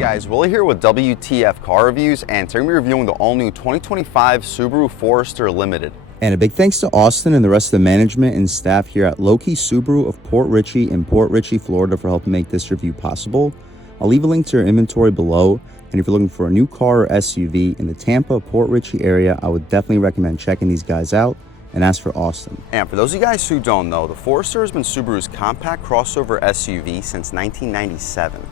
guys, Willie here with W.T.F car reviews, and today we're reviewing the all-new 2025 Subaru Forester Limited. And a big thanks to Austin and the rest of the management and staff here at Loki Subaru of Port Richey in Port Richey, Florida for helping make this review possible. I'll leave a link to your inventory below, and if you're looking for a new car or SUV in the Tampa, Port Richey area, I would definitely recommend checking these guys out and ask for Austin. And for those of you guys who don't know, the Forester has been Subaru's compact crossover SUV since 1997.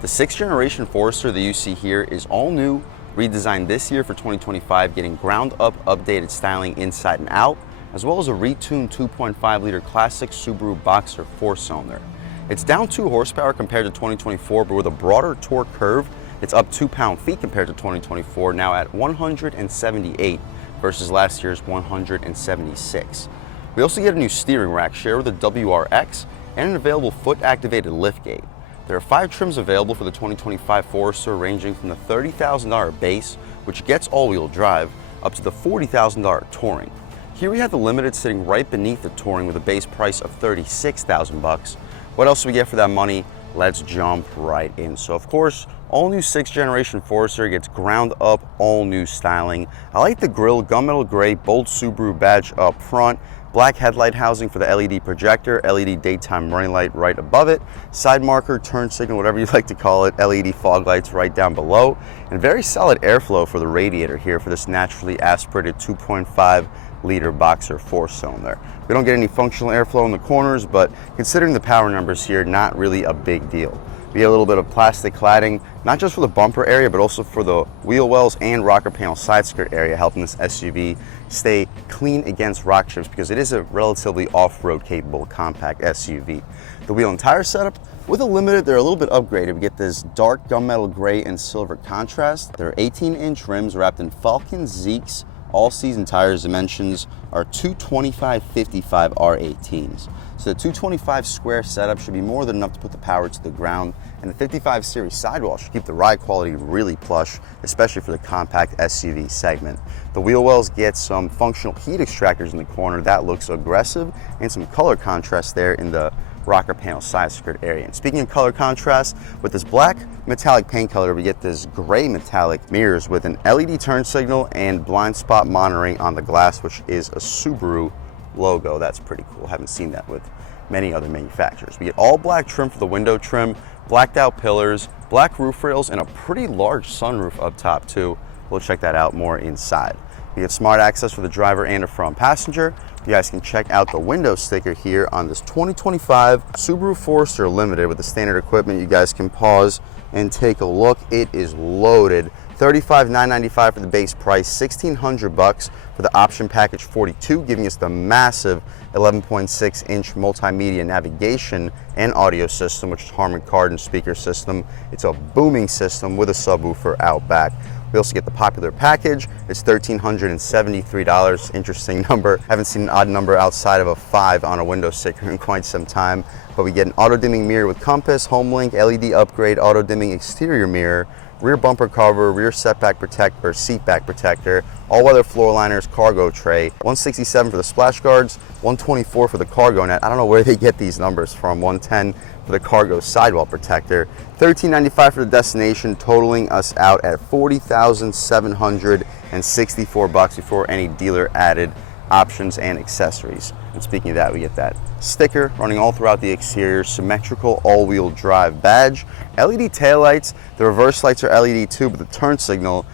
The 6th generation Forester that you see here is all new, redesigned this year for 2025, getting ground up updated styling inside and out, as well as a retuned 2.5 liter classic Subaru Boxer 4-cylinder. It's down 2 horsepower compared to 2024, but with a broader torque curve, it's up 2 pound-feet compared to 2024, now at 178 versus last year's 176. We also get a new steering rack share with a WRX and an available foot-activated liftgate. There are 5 trims available for the 2025 Forester, ranging from the $30,000 base, which gets all-wheel drive, up to the $40,000 Touring. Here we have the Limited sitting right beneath the Touring with a base price of $36,000. What else do we get for that money? Let's jump right in. So of course, all new 6th generation Forester gets ground up, all new styling. I like the grille, gunmetal gray, bold Subaru badge up front, black headlight housing for the LED projector, LED daytime running light right above it, side marker, turn signal, whatever you like to call it, LED fog lights right down below, and very solid airflow for the radiator here for this naturally aspirated 2.5 liter Boxer 4-cylinder. We don't get any functional airflow in the corners, but considering the power numbers here, not really a big deal. We get a little bit of plastic cladding, not just for the bumper area, but also for the wheel wells and rocker panel side skirt area, helping this SUV stay clean against rock chips because it is a relatively off-road capable compact SUV. The wheel and tire setup, with a Limited, they're a little bit upgraded. We get this dark gunmetal gray and silver contrast. They're 18-inch rims wrapped in Falcon Zeeks all-season tires. Dimensions are 225/55 R18s. So the 225 square setup should be more than enough to put the power to the ground, and the 55 series sidewall should keep the ride quality really plush, especially for the compact SUV segment. The wheel wells get some functional heat extractors in the corner. That looks aggressive, and some color contrast there in the rocker panel side skirt area. And speaking of color contrast, with this black metallic paint color, we get this gray metallic mirrors with an LED turn signal and blind spot monitoring on the glass, which is a Subaru logo. That's pretty cool. Haven't seen that with many other manufacturers. We get all black trim for the window trim, blacked out pillars, black roof rails, and a pretty large sunroof up top too. We'll check that out more inside. We get smart access for the driver and a front passenger. You guys can check out the window sticker here on this 2025 Subaru Forester Limited with the standard equipment. You guys can pause and take a look. It is loaded. $35,995 for the base price, $1,600 for the option package 42, giving us the massive 11.6-inch multimedia navigation and audio system, which is Harman Kardon speaker system. It's a booming system with a subwoofer out back. We also get the popular package. It's $1,373. Interesting number. Haven't seen an odd number outside of a 5 on a window sticker in quite some time. But we get an auto-dimming mirror with compass, HomeLink, LED upgrade, auto-dimming exterior mirror, rear bumper cover, rear setback protector, or seat back protector, all-weather floor liners, cargo tray, 167 for the splash guards, 124 for the cargo net. I don't know where they get these numbers from. 110 for the cargo sidewall protector, $13.95 for the destination, totaling us out at $40,764 before any dealer added options and accessories. And speaking of that, we get that sticker running all throughout the exterior, symmetrical all-wheel drive badge, LED taillights. The reverse lights are LED too, but the turn signal,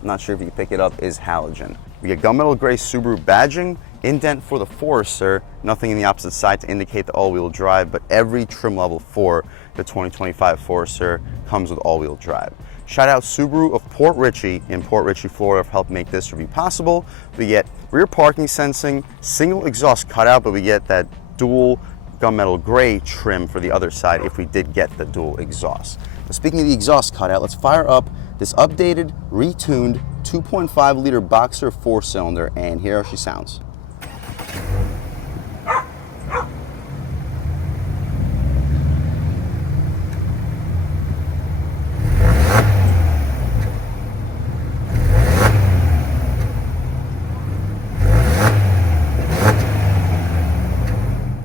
I'm not sure if you can pick it up, is halogen. We get gunmetal gray Subaru badging, indent for the Forester, nothing in the opposite side to indicate the all-wheel drive, but every trim level for the 2025 Forester comes with all-wheel drive. Shout out Subaru of Port Richey in Port Richey, Florida for helping make this review possible. We get rear parking sensing, single exhaust cutout, but we get that dual gunmetal gray trim for the other side if we did get the dual exhaust. But speaking of the exhaust cutout, let's fire up this updated, retuned 2.5 liter Boxer 4-cylinder, and here she sounds.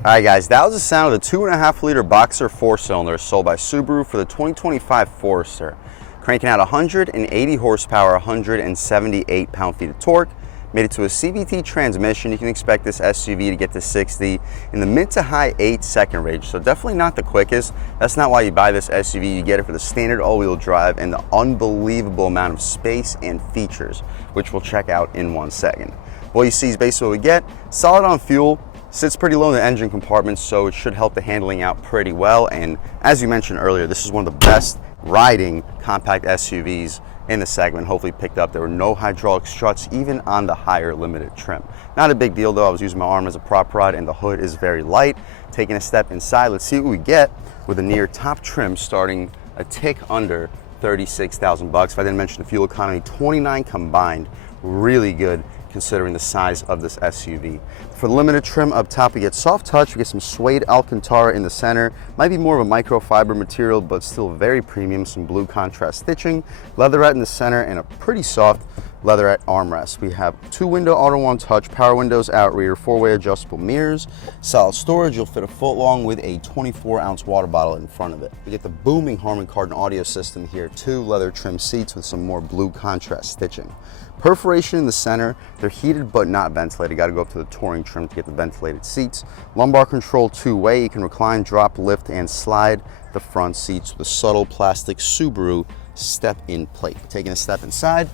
Alright guys, that was the sound of the 2.5 liter Boxer 4-cylinder sold by Subaru for the 2025 Forester. Cranking out 180 horsepower, 178 pound-feet of torque. Made it to a CVT transmission. You can expect this SUV to get to 60 in the mid to high 8-second range. So definitely not the quickest. That's not why you buy this SUV. You get it for the standard all-wheel drive and the unbelievable amount of space and features, which we'll check out in 1 second. What you see is basically what we get. Solid on fuel. Sits pretty low in the engine compartment, so it should help the handling out pretty well. And as you mentioned earlier, this is one of the best riding compact SUVs in the segment. Hopefully picked up. There were no hydraulic struts even on the higher limited trim. Not a big deal though. I was using my arm as a prop rod and the hood is very light. Taking a step inside, let's see what we get with a near top trim starting a tick under 36,000 bucks. If I didn't mention the fuel economy, 29 combined. Really good considering the size of this SUV. For the limited trim up top, we get soft touch, we get some suede Alcantara in the center. Might be more of a microfiber material, but still very premium. Some blue contrast stitching, leatherette in the center, and a pretty soft leatherette armrest. We have 2-window auto-on touch, power windows out rear, 4-way adjustable mirrors, solid storage. You'll fit a foot long with a 24-ounce water bottle in front of it. We get the booming Harman Kardon audio system here, 2 leather trim seats with some more blue contrast stitching. Perforation in the center. They're heated but not ventilated. Got to go up to the touring trim to get the ventilated seats. Lumbar control 2-way. You can recline, drop, lift, and slide the front seats with a subtle plastic Subaru step-in plate. Taking a step inside,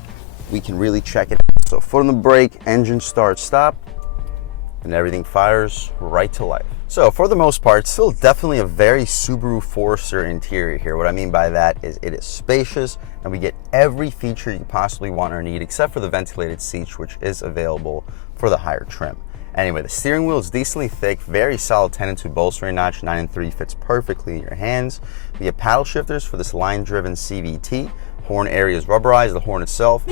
we can really check it out. So foot on the brake, engine start, stop, and everything fires right to life. So for the most part, it's still definitely a very Subaru Forester interior here. What I mean by that is it is spacious and we get every feature you possibly want or need except for the ventilated seats, which is available for the higher trim. Anyway, the steering wheel is decently thick, very solid 10-2 bolstering notch, 9-3 fits perfectly in your hands. We get paddle shifters for this line-driven CVT. Horn area is rubberized, the horn itself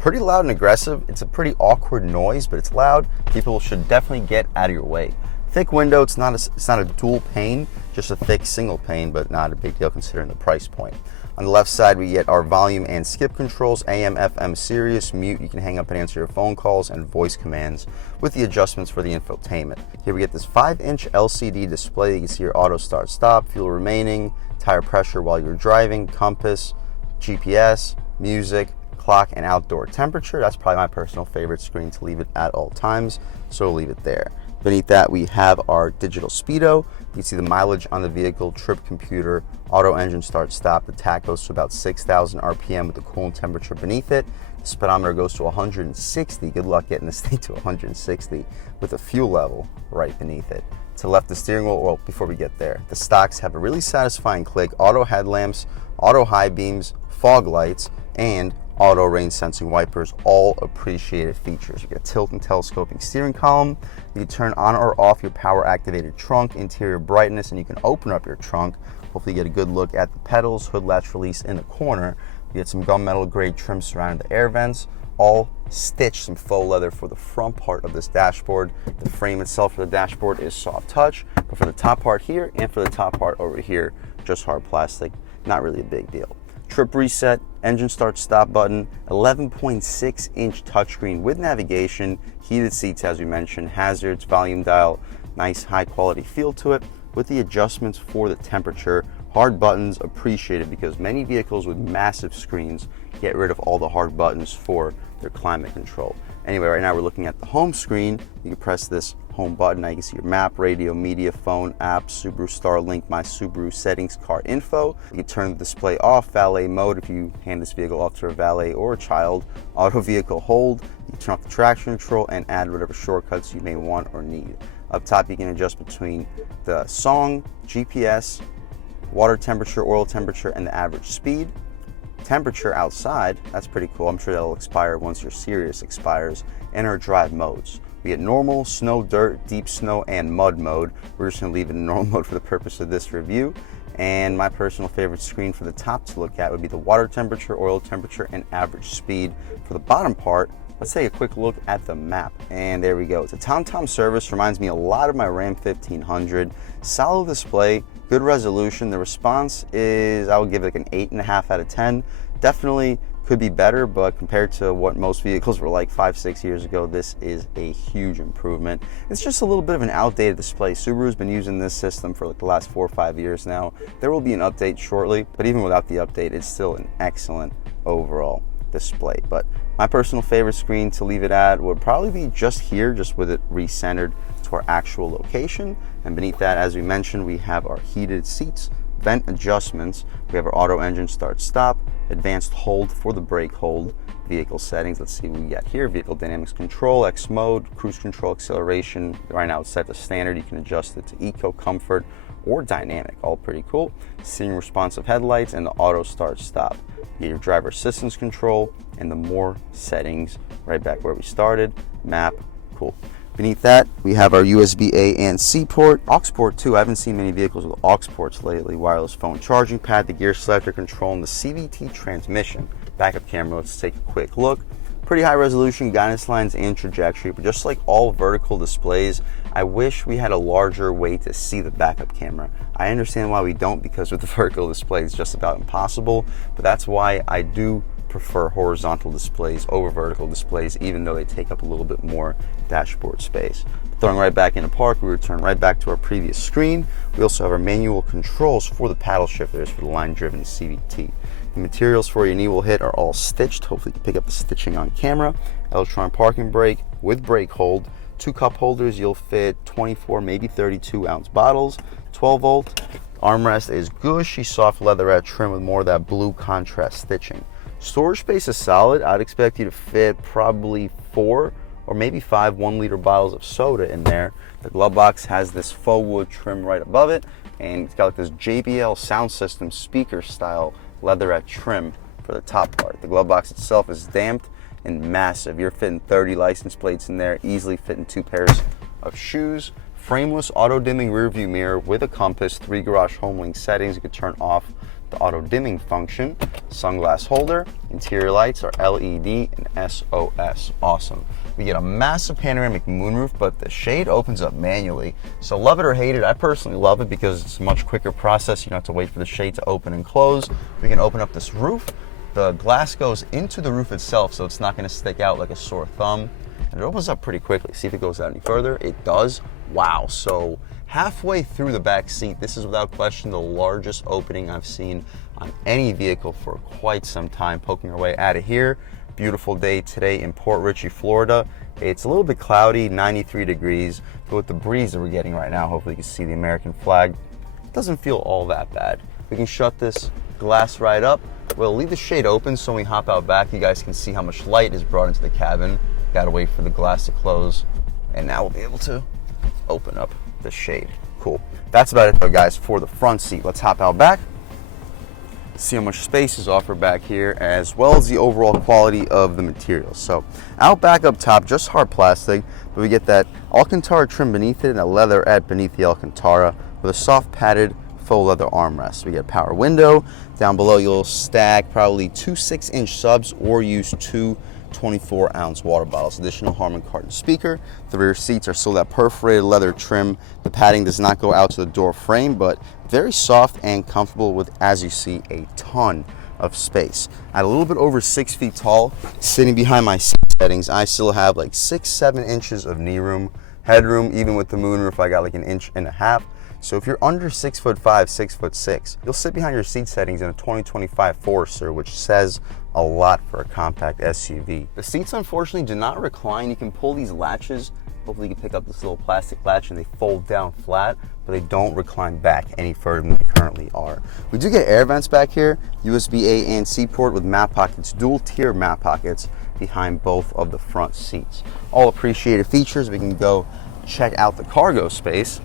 pretty loud and aggressive. It's a pretty awkward noise, but it's loud. People should definitely get out of your way. Thick window, it's not a dual pane, just a thick single pane, but not a big deal considering the price point. On the left side, we get our volume and skip controls, AM, FM, Sirius, mute. You can hang up and answer your phone calls, and voice commands with the adjustments for the infotainment. Here we get this 5-inch LCD display. You can see your auto start stop, fuel remaining, tire pressure while you're driving, compass, GPS, music, clock, and outdoor temperature. That's probably my personal favorite screen to leave it at all times, so we'll leave it there. Beneath that, we have our digital speedo. You can see the mileage on the vehicle, trip computer, auto engine start stop. The tach goes to about 6,000 RPM with the coolant temperature beneath it. The speedometer goes to 160. Good luck getting this thing to 160 with the fuel level right beneath it. To the left, the steering wheel, well, before we get there, the stocks have a really satisfying click, auto headlamps, auto high beams, fog lights, and auto rain sensing wipers, all appreciated features. You get tilt and telescoping steering column. You can turn on or off your power activated trunk, interior brightness, and you can open up your trunk. Hopefully you get a good look at the pedals, hood latch release in the corner. You get some gunmetal grade trim surrounding the air vents, all stitched, some faux leather for the front part of this dashboard. The frame itself for the dashboard is soft touch, but for the top part here and for the top part over here, just hard plastic. Not really a big deal. Trip reset, engine start stop button, 11.6-inch touchscreen with navigation, heated seats as we mentioned, hazards, volume dial, nice high quality feel to it with the adjustments for the temperature. Hard buttons appreciated because many vehicles with massive screens get rid of all the hard buttons for their climate control. Anyway, right now we're looking at the home screen. You can press this home button. Now you can see your map, radio, media, phone, apps, Subaru Starlink, my Subaru settings, car info. You can turn the display off, valet mode if you hand this vehicle off to a valet or a child, auto vehicle hold. You can turn off the traction control and add whatever shortcuts you may want or need. Up top, you can adjust between the song, GPS, water temperature, oil temperature, and the average speed. Temperature outside, that's pretty cool. I'm sure that'll expire once your Sirius expires. And our drive modes. We get normal, snow, dirt, deep snow, and mud mode. We're just gonna leave it in normal mode for the purpose of this review. And my personal favorite screen for the top to look at would be the water temperature, oil temperature, and average speed. For the bottom part, let's take a quick look at the map. And there we go. It's a TomTom service, reminds me a lot of my Ram 1500. Solid display, good resolution. The response is, I would give it like an 8.5 out of 10. Definitely Could be better, but compared to what most vehicles were like 5-6 years ago, this is a huge improvement. It's just a little bit of an outdated display. Subaru's been using this system for like the last 4 or 5 years now. There will be an update shortly, but even without the update, it's still an excellent overall display. But my personal favorite screen to leave it at would probably be just here, just with it recentered to our actual location. And beneath that, as we mentioned, we have our heated seats, vent adjustments, we have our auto engine start stop, advanced hold for the brake hold, vehicle settings. Let's see what we got here. Vehicle dynamics control, X mode, cruise control, acceleration. Right now it's set to standard. You can adjust it to eco, comfort, or dynamic. All pretty cool. Seeing responsive headlights and the auto start stop. You get your driver assistance control and the more settings right back where we started. Map, cool. Beneath that, we have our USB-A and C port, aux port too. I haven't seen many vehicles with aux ports lately. Wireless phone charging pad, the gear selector control, and the CVT transmission. Backup camera, let's take a quick look. Pretty high resolution guidance lines and trajectory, but just like all vertical displays, I wish we had a larger way to see the backup camera. I understand why we don't, because with the vertical display it's just about impossible, but that's why I do prefer horizontal displays over vertical displays, even though they take up a little bit more dashboard space. Throwing right back into park, we return right back to our previous screen. We also have our manual controls for the paddle shifters for the line-driven CVT. The materials for your knee will hit are all stitched. Hopefully you can pick up the stitching on camera. Electronic parking brake with brake hold. 2 cup holders, you'll fit 24, maybe 32 ounce bottles. 12 volt. Armrest is gushy soft leatherette trim with more of that blue contrast stitching. Storage space is solid. I'd expect you to fit probably 4 or maybe 5 1-liter bottles of soda in there. The glove box has this faux wood trim right above it, and it's got like this JBL sound system speaker style leatherette trim for the top part. The glove box itself is damped and massive. You're fitting 30 license plates in there, easily fitting 2 pairs of shoes. Frameless auto dimming rear view mirror with a compass, 3 garage home link settings. You could turn off the auto dimming function. Sunglass holder, interior lights are LED and SOS. Awesome. We get a massive panoramic moonroof, but the shade opens up manually. So love it or hate it, I personally love it because it's a much quicker process. You don't have to wait for the shade to open and close. We can open up this roof. The glass goes into the roof itself, so it's not going to stick out like a sore thumb. And it opens up pretty quickly. See if it goes out any further. It does. Wow. So halfway through the back seat, this is without question the largest opening I've seen on any vehicle for quite some time. Poking our way out of here. Beautiful day today in Port Richey, Florida. It's a little bit cloudy, 93 degrees, but with the breeze that we're getting right now, hopefully you can see the American flag. It doesn't feel all that bad. We can shut this glass right up. We'll leave the shade open so when we hop out back, you guys can see how much light is brought into the cabin. Gotta wait for the glass to close, and now we'll be able to open up the shade. Cool. That's about it though, guys, for the front seat. Let's hop out back, see how much space is offered back here, as well as the overall quality of the materials. So out back up top, just hard plastic, but we get that Alcantara trim beneath it and a leatherette beneath the Alcantara with a soft padded faux leather armrest. We get power window. Down below you'll stack probably 2 6-inch subs or use 2 24-ounce water bottles. Additional Harman Kardon speaker. The rear seats are still that perforated leather trim. The padding does not go out to the door frame, but very soft and comfortable with, as you see, a ton of space. At a little bit over 6 feet tall, sitting behind my seat settings, I still have like 6-7 inches of knee room, headroom. Even with the moonroof, I got like 1.5 inches. So if you're under 6'5", 6'6", you'll sit behind your seat settings in a 2025 Forester, which says a lot for a compact SUV. The seats unfortunately do not recline. You can pull these latches. Hopefully you can pick up this little plastic latch and they fold down flat, but they don't recline back any further than they currently are. We do get air vents back here, USB-A and C port with map pockets, dual tier map pockets behind both of the front seats. All appreciated features. We can go check out the cargo space,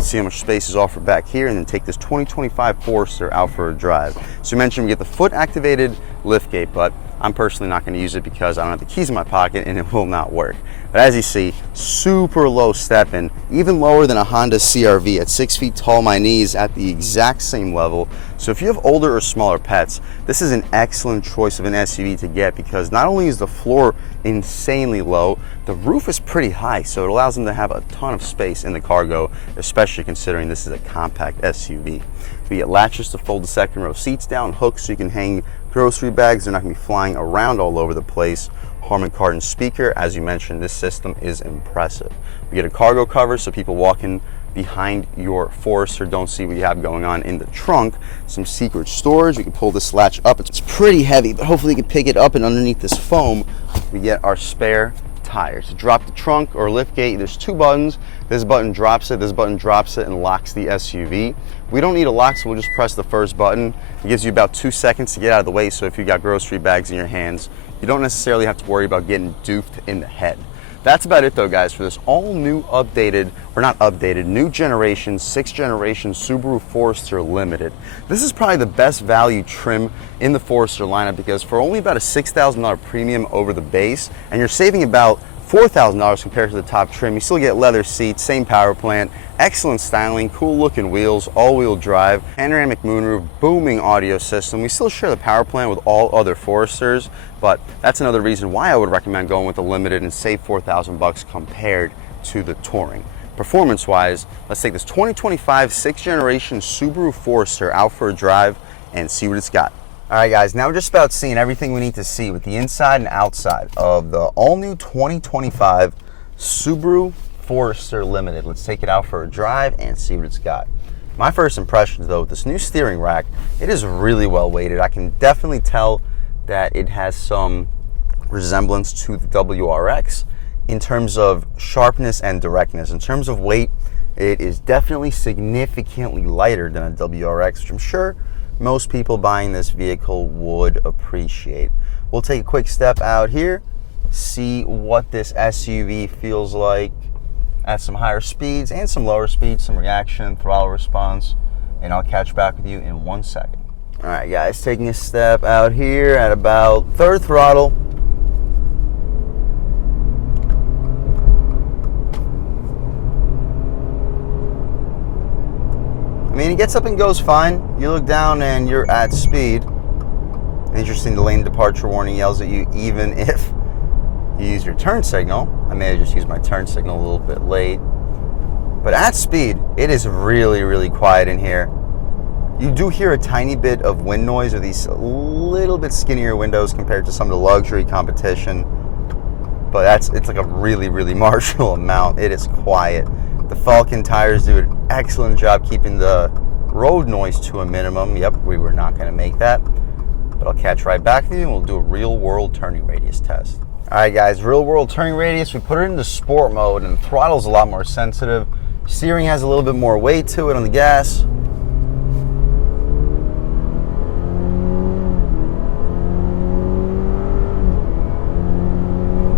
see how much space is offered back here, and then take this 2025 Forester out for a drive. So we mentioned we get the foot activated liftgate, but I'm personally not going to use it because I don't have the keys in my pocket and it will not work. But as you see, super low step-in, even lower than a Honda CR-V. At 6 feet tall, my knee is at the exact same level. So if you have older or smaller pets, this is an excellent choice of an SUV to get, because not only is the floor insanely low, the roof is pretty high, so it allows them to have a ton of space in the cargo, especially considering this is a compact SUV. We get latches to fold the second row seats down, hooks so you can hang grocery bags. They're not going to be flying around all over the place. Harman Kardon speaker, as you mentioned, this system is impressive. We get a cargo cover so people walking behind your Forester don't see what you have going on in the trunk. Some secret storage. We can pull this latch up. It's pretty heavy, but hopefully you can pick it up, and underneath this foam we get our spare tires. To drop the trunk or lift gate, there's two buttons. This button drops it, this button drops it and locks the SUV. We don't need a lock, so we'll just press the first button. It gives you about 2 seconds to get out of the way, so if you got grocery bags in your hands, you don't necessarily have to worry about getting doofed in the head. That's about it though, guys, for this all new updated, or not updated, new generation, 6th generation Subaru Forester Limited. This is probably the best value trim in the Forester lineup, because for only about a $6,000 premium over the base, and you're saving about $4,000 compared to the top trim, you still get leather seats, same power plant, excellent styling, cool looking wheels, all-wheel drive, panoramic moonroof, booming audio system. We still share the power plant with all other Foresters, but that's another reason why I would recommend going with the Limited and save $4,000 compared to the Touring. Performance-wise, let's take this 2025 6th generation Subaru Forester out for a drive and see what it's got. All right, guys, now we're just about seeing everything we need to see with the inside and outside of the all-new 2025 Subaru Forester Limited. Let's take it out for a drive and see what it's got. My first impressions, though, with this new steering rack, it is really well weighted. I can definitely tell that it has some resemblance to the WRX in terms of sharpness and directness. In terms of weight, it is definitely significantly lighter than a WRX, which I'm sure most people buying this vehicle would appreciate. We'll take a quick step out here, see what this SUV feels like at some higher speeds and some lower speeds, some reaction, throttle response, and I'll catch back with you in 1 second. All right, guys, taking a step out here at about third throttle. I mean, it gets up and goes fine. You look down and you're at speed. Interesting, the lane departure warning yells at you even if you use your turn signal. I may have just used my turn signal a little bit late. But at speed, it is really, really quiet in here. You do hear a tiny bit of wind noise, or these little bit skinnier windows compared to some of the luxury competition. But it's like a really, really marginal amount. It is quiet. The Falcon tires do an excellent job keeping the road noise to a minimum. Yep, we were not going to make that. But I'll catch right back with you and we'll do a real world turning radius test. All right, guys, real world turning radius. We put it into sport mode and the throttle's a lot more sensitive. Steering has a little bit more weight to it on the gas.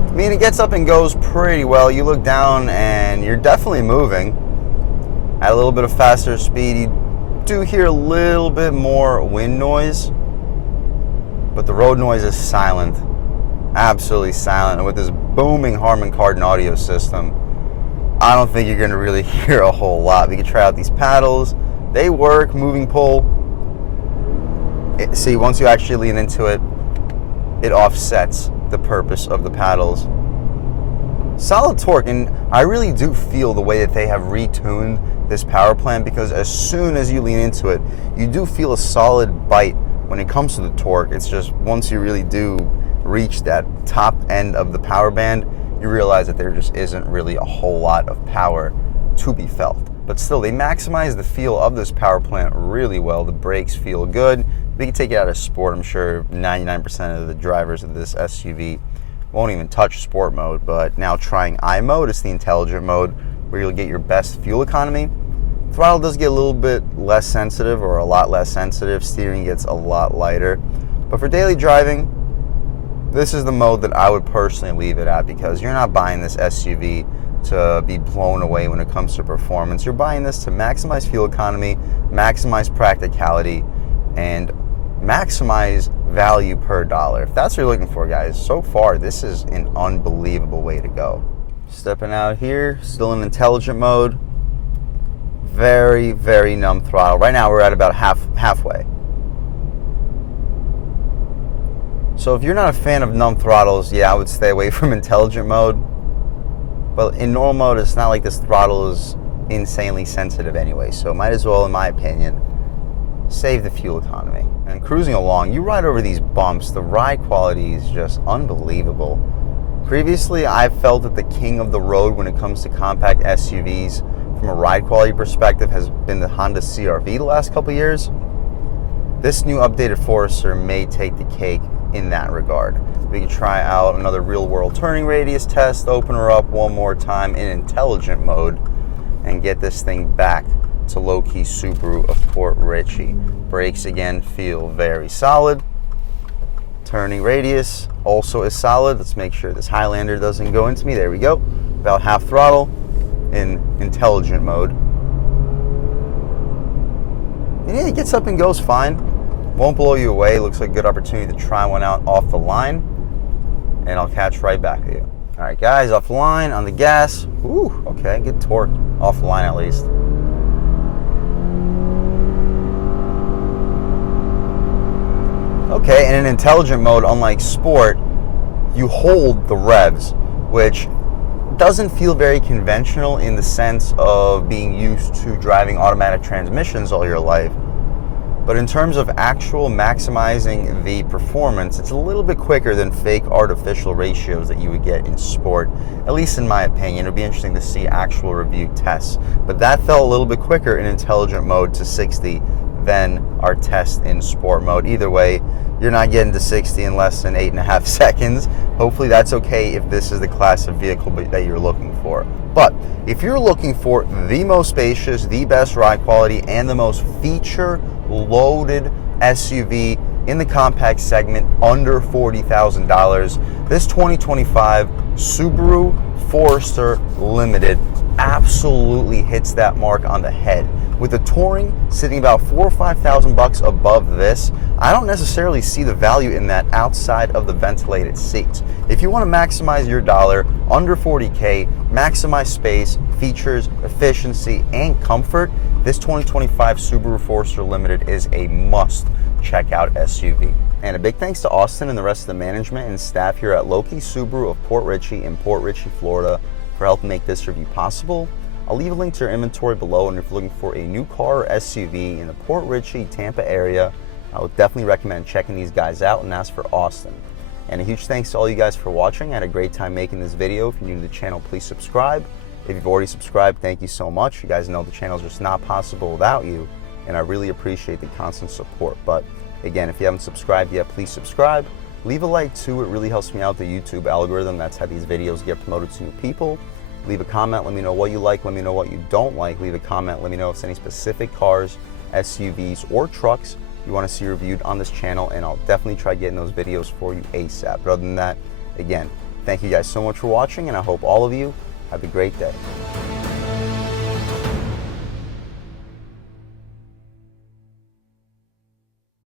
I mean, it gets up and goes pretty well. You look down and you're definitely moving at a little bit of faster speed. You do hear a little bit more wind noise, but the road noise is silent, absolutely silent. And with this booming Harman Kardon audio system, I don't think you're gonna really hear a whole lot. We can try out these paddles. They work, moving pull. See, once you actually lean into it, it offsets the purpose of the paddles. Solid torque, and I really do feel the way that they have retuned this power plant, because as soon as you lean into it, you do feel a solid bite when it comes to the torque. It's just once you really do reach that top end of the power band, you realize that there just isn't really a whole lot of power to be felt. But still, they maximize the feel of this power plant really well. The brakes feel good. We can take it out of sport. I'm sure 99% of the drivers of this SUV won't even touch sport mode, but now trying I mode, it's the intelligent mode where you'll get your best fuel economy. Throttle does get a little bit less sensitive, or a lot less sensitive. Steering gets a lot lighter. But for daily driving, this is the mode that I would personally leave it at, because you're not buying this SUV to be blown away when it comes to performance. You're buying this to maximize fuel economy, maximize practicality, and maximize value per dollar. If that's what you're looking for, guys, so far this is an unbelievable way to go. Stepping out here, still in intelligent mode. Very, very numb throttle. Right now we're at about halfway. So if you're not a fan of numb throttles, yeah, I would stay away from intelligent mode. But in normal mode, it's not like this throttle is insanely sensitive anyway, so might as well, in my opinion, save the fuel economy. And cruising along, you ride over these bumps, the ride quality is just unbelievable. Previously, I've felt that the king of the road when it comes to compact SUVs from a ride quality perspective has been the Honda CR-V the last couple years. This new updated Forester may take the cake in that regard. We can try out another real-world turning radius test, open her up one more time in intelligent mode, and get this thing back to low-key Subaru of Port Richey. Brakes again feel very solid. Turning radius also is solid. Let's make sure this Highlander doesn't go into me. There we go. About half throttle in intelligent mode. And yeah, it gets up and goes fine. Won't blow you away. Looks like a good opportunity to try one out off the line. And I'll catch right back at you. All right, guys, off the line, on the gas. Woo, okay, good torque. Off the line at least. Okay, and in intelligent mode, unlike sport, you hold the revs, which doesn't feel very conventional in the sense of being used to driving automatic transmissions all your life. But in terms of actual maximizing the performance, it's a little bit quicker than fake artificial ratios that you would get in sport, at least in my opinion. It'll be interesting to see actual review tests. But that felt a little bit quicker in intelligent mode to 60 than our test in sport mode. Either way, you're not getting to 60 in less than 8.5 seconds. Hopefully that's okay if this is the class of vehicle that you're looking for. But if you're looking for the most spacious, the best ride quality, and the most feature-loaded SUV in the compact segment under $40,000, this 2025 Subaru Forester Limited absolutely hits that mark on the head. With the Touring sitting about $4,000 or $5,000 above this, I don't necessarily see the value in that outside of the ventilated seats. If you want to maximize your dollar under 40K, maximize space, features, efficiency, and comfort, this 2025 Subaru Forester Limited is a must check out SUV. And a big thanks to Austin and the rest of the management and staff here at low-key Subaru of Port Richey in Port Richey, Florida for helping make this review possible. I'll leave a link to your inventory below, and if you're looking for a new car or SUV in the Port Richey, Tampa area, I would definitely recommend checking these guys out and ask for Austin. And a huge thanks to all you guys for watching. I had a great time making this video. If you're new to the channel, please subscribe. If you've already subscribed, thank you so much. You guys know the channel is just not possible without you, and I really appreciate the constant support. But again, if you haven't subscribed yet, please subscribe. Leave a like too, it really helps me out the YouTube algorithm. That's how these videos get promoted to new people. Leave a comment, let me know what you like, let me know what you don't like. Leave a comment, let me know if there's any specific cars, SUVs, or trucks you want to see reviewed on this channel, and I'll definitely try getting those videos for you ASAP. But other than that, again, thank you guys so much for watching, and I hope all of you have a great day.